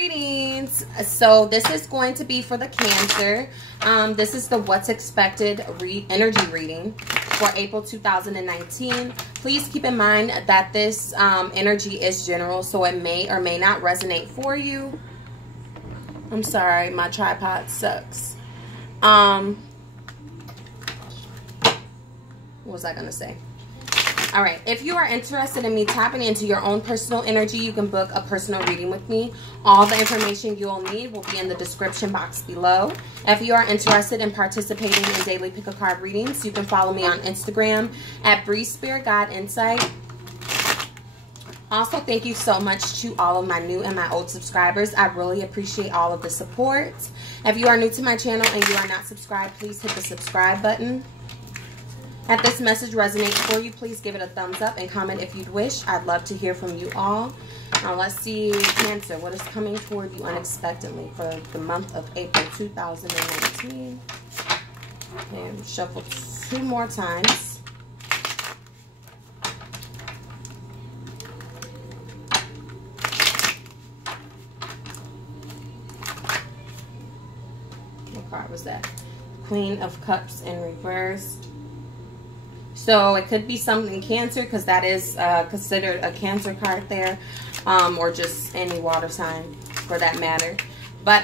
Greetings. So this is going to be for the Cancer. This is the what's expected energy reading for April 2019. Please keep in mind that this energy is general, so it may or may not resonate for you. I'm sorry, my tripod sucks. What was I gonna say? All right, if you are interested in me tapping into your own personal energy, you can book a personal reading with me. All the information you'll need will be in the description box below. If you are interested in participating in daily pick-a-card readings, you can follow me on Instagram at Breeze Spirit Guide Insight. Also, thank you so much to all of my new and my old subscribers. I really appreciate all of the support. If you are new to my channel and you are not subscribed, please hit the subscribe button. If this message resonates for you, please give it a thumbs up and comment if you'd wish. I'd love to hear from you all. Now let's see, Cancer, what is coming toward you unexpectedly for the month of April 2019. And shuffle 2 more times. What card was that? Queen of Cups in reversed. So it could be something Cancer, because that is considered a Cancer card there, or just any water sign for that matter. But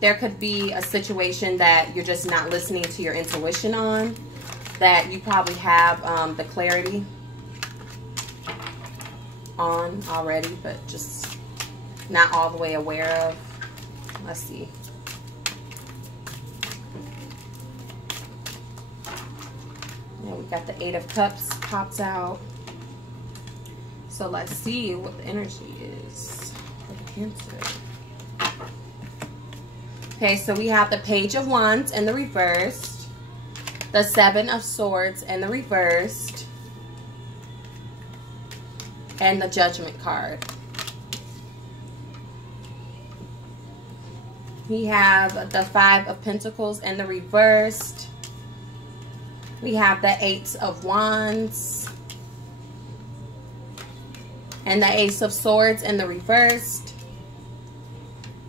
there could be a situation that you're just not listening to your intuition on, that you probably have the clarity on already, but just not all the way aware of. Let's see. We got the 8 of Cups pops out. So let's see what the energy is for the Cancer. Okay, so we have the Page of Wands in the reversed, the 7 of Swords in the reversed, and the Judgment card. We have the 5 of Pentacles in the reversed. We have the 8 of Wands and the Ace of Swords in the reversed.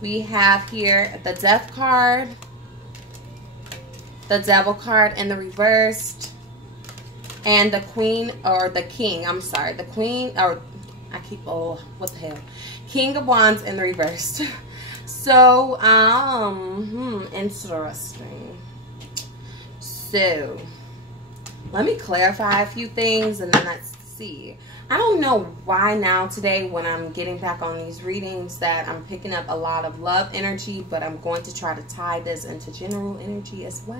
We have here the Death card, the Devil card in the reversed, and the Queen, or the King, I'm sorry, the Queen, or I keep, oh, what the hell? King of Wands in the reversed. So, interesting. So, let me clarify a few things and then let's see. I don't know why now today when I'm getting back on these readings that I'm picking up a lot of love energy, but I'm going to try to tie this into general energy as well.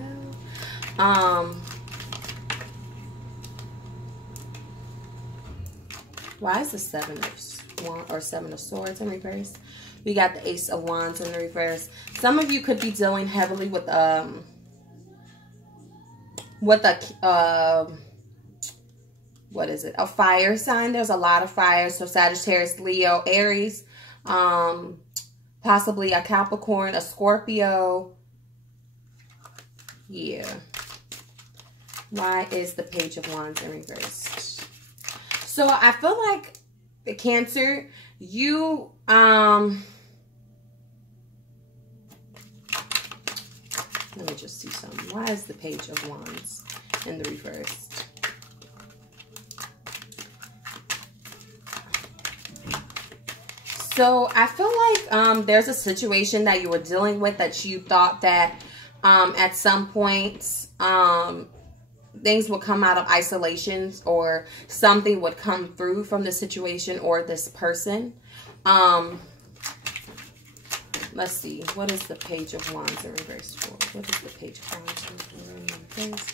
Why is the 7 of Swords in reverse? We got the Ace of Wands in the reverse. Some of you could be dealing heavily with what is it? A fire sign. There's a lot of fire. So Sagittarius, Leo, Aries, possibly a Capricorn, a Scorpio. Yeah. Why is the Page of Wands in reverse? So I feel like the Cancer, you, let me just see something. Why is the Page of Wands in the reverse? So I feel like there's a situation that you were dealing with that you thought that at some point things would come out of isolations, or something would come through from the situation or this person. Let's see. What is the Page of Wands in reverse for? What is the Page of Wands in reverse?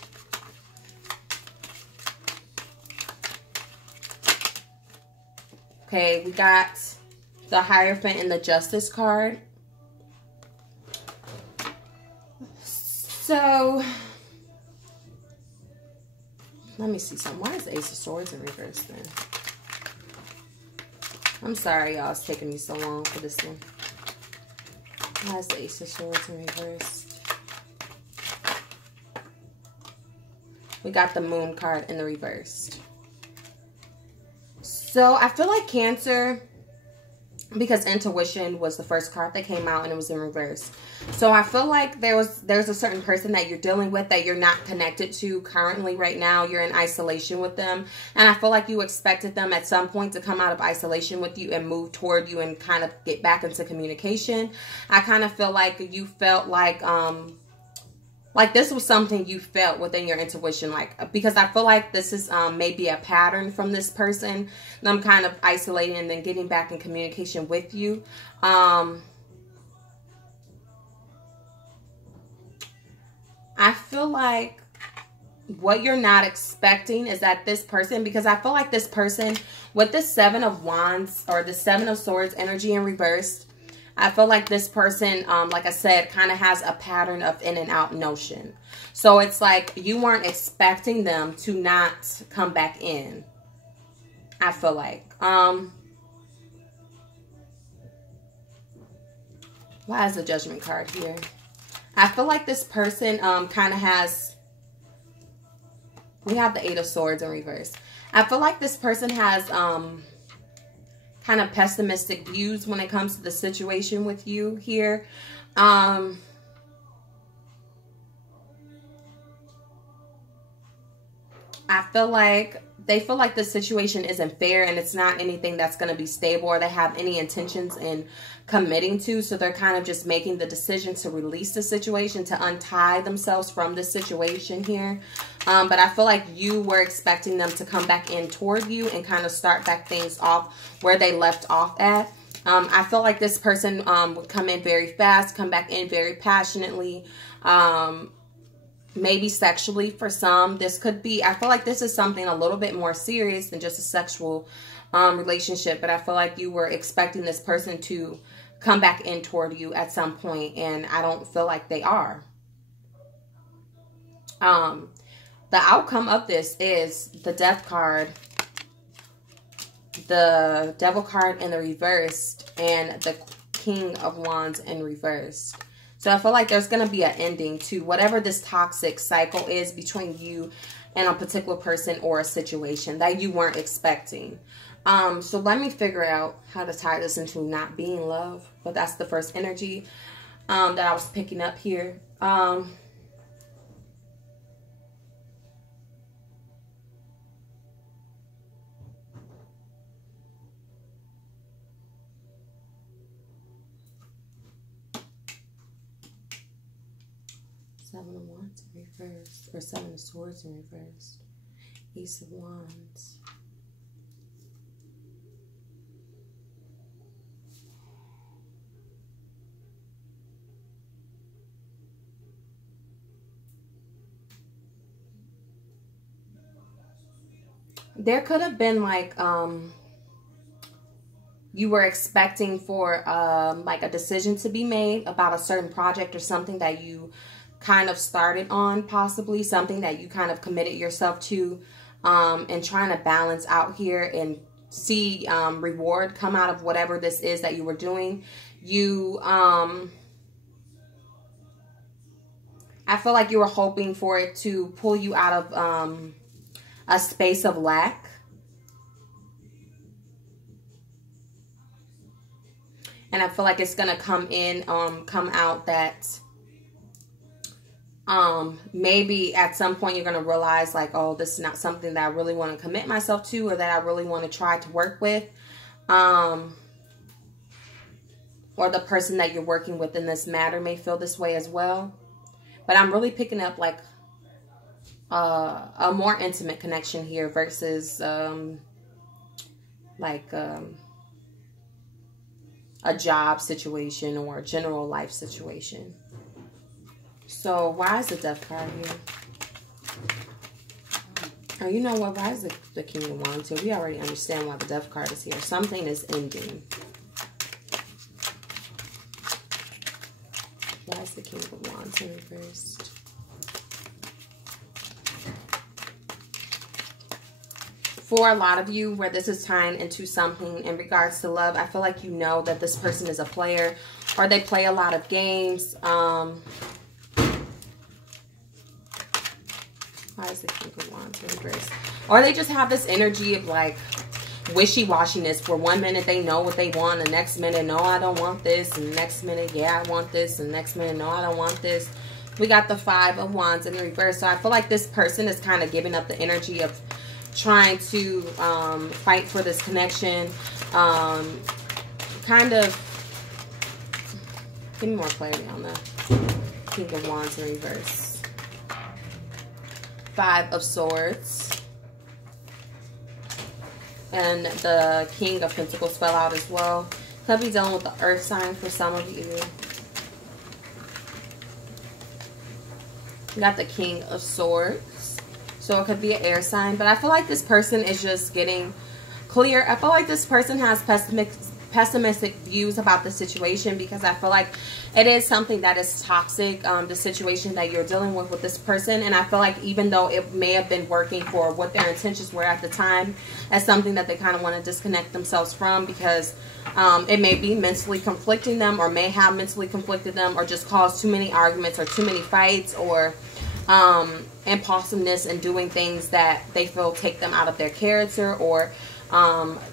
Okay, we got the Hierophant and the Justice card. So, let me see something. Why is the Ace of Swords in reverse then? I'm sorry, y'all. It's taking me so long for this one. Why is the Ace of Swords in reverse? We got the Moon card in the reverse. So I feel like Cancer, because intuition was the first card that came out and it was in reverse. So I feel like there's a certain person that you're dealing with that you're not connected to currently right now. You're in isolation with them. And I feel like you expected them at some point to come out of isolation with you and move toward you and kind of get back into communication. I kind of feel like you felt like this was something you felt within your intuition, like, because I feel like this is maybe a pattern from this person, them kind of isolating and then getting back in communication with you. I feel like what you're not expecting is that this person, because I feel like this person with the 7 of Wands or the 7 of Swords energy in reverse, I feel like this person, like I said, kind of has a pattern of in and out notion. So it's like you weren't expecting them to not come back in. I feel like. Why is the Judgment card here? I feel like this person kind of has... We have the 8 of Swords in reverse. I feel like this person has... kind of pessimistic views when it comes to the situation with you here. I feel like they feel like the situation isn't fair and it's not anything that's going to be stable or they have any intentions in committing to. So they're kind of just making the decision to release the situation, to untie themselves from the situation here. But I feel like you were expecting them to come back in toward you and kind of start back things off where they left off at. I feel like this person would come in very fast, come back in very passionately, maybe sexually for some. This could be, I feel like this is something a little bit more serious than just a sexual relationship. But I feel like you were expecting this person to come back in toward you at some point, and I don't feel like they are. The outcome of this is the Death card, the Devil card in the reversed, and the King of Wands in reversed. So I feel like there's going to be an ending to whatever this toxic cycle is between you and a particular person or a situation that you weren't expecting. So let me figure out how to tie this into not being love. But that's the first energy that I was picking up here. 7 of Wands in reverse, or 7 of Swords in reverse, Ace of Wands. There could have been like, you were expecting for like a decision to be made about a certain project or something that you kind of started on, possibly something that you kind of committed yourself to, and trying to balance out here and see reward come out of whatever this is that you were doing. You, I feel like you were hoping for it to pull you out of a space of lack. And I feel like it's going to come out that maybe at some point you're going to realize like, oh, this is not something that I really want to commit myself to, or that I really want to try to work with. Or the person that you're working with in this matter may feel this way as well. But I'm really picking up like a more intimate connection here versus like a job situation or a general life situation. So why is the Death card here? Oh, you know what? Why is the King of Wands here? We already understand why the Death card is here. Something is ending. Why is the King of Wands in reversed? For a lot of you, where this is tying into something in regards to love, I feel like you know that this person is a player, or they play a lot of games. Why is the King of Wands in reverse? Or they just have this energy of like wishy-washiness. For 1 minute they know what they want, the next minute, no, I don't want this, and the next minute, yeah, I want this, and the next minute, no, I don't want this. We got the 5 of Wands in reverse. So I feel like this person is kind of giving up the energy of trying to fight for this connection. Kind of, give me more clarity on the King of Wands in reverse. 5 of Swords. And the King of Pentacles fell out as well. Could be dealing with the earth sign for some of you. We got the King of Swords. So it could be an air sign. But I feel like this person is just getting clear. I feel like this person has pessimistic views about the situation, because I feel like it is something that is toxic, the situation that you're dealing with this person. And I feel like even though it may have been working for what their intentions were at the time, as something that they kind of want to disconnect themselves from, because it may be mentally conflicting them, or may have mentally conflicted them, or just caused too many arguments or too many fights, or impulsiveness and doing things that they feel take them out of their character, or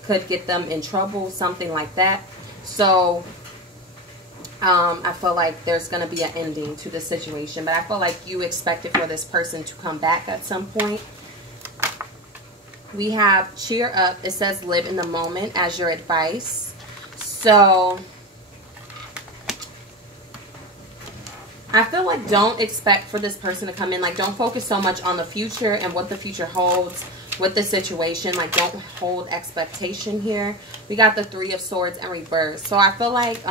could get them in trouble, something like that. So I feel like there's going to be an ending to the situation, but I feel like you expect it for this person to come back at some point. We have cheer up. It says live in the moment as your advice. So I feel like don't expect for this person to come in. Like, don't focus so much on the future and what the future holds with the situation. Like, don't hold expectation here. We got the 3 of Swords in reverse. So I feel like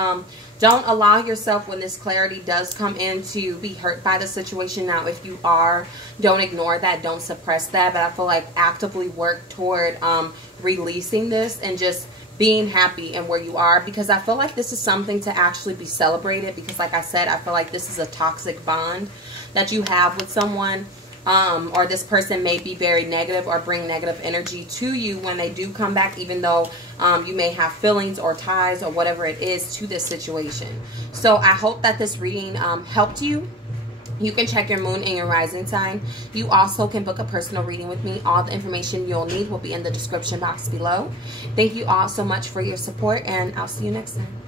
don't allow yourself, when this clarity does come in, to be hurt by the situation. Now, if you are, don't ignore that. Don't suppress that. But I feel like actively work toward releasing this and just being happy in where you are, because I feel like this is something to actually be celebrated, because like I said, I feel like this is a toxic bond that you have with someone, or this person may be very negative or bring negative energy to you when they do come back, even though you may have feelings or ties or whatever it is to this situation. So I hope that this reading helped you. You can check your moon and your rising sign. You also can book a personal reading with me. All the information you'll need will be in the description box below. Thank you all so much for your support, and I'll see you next time.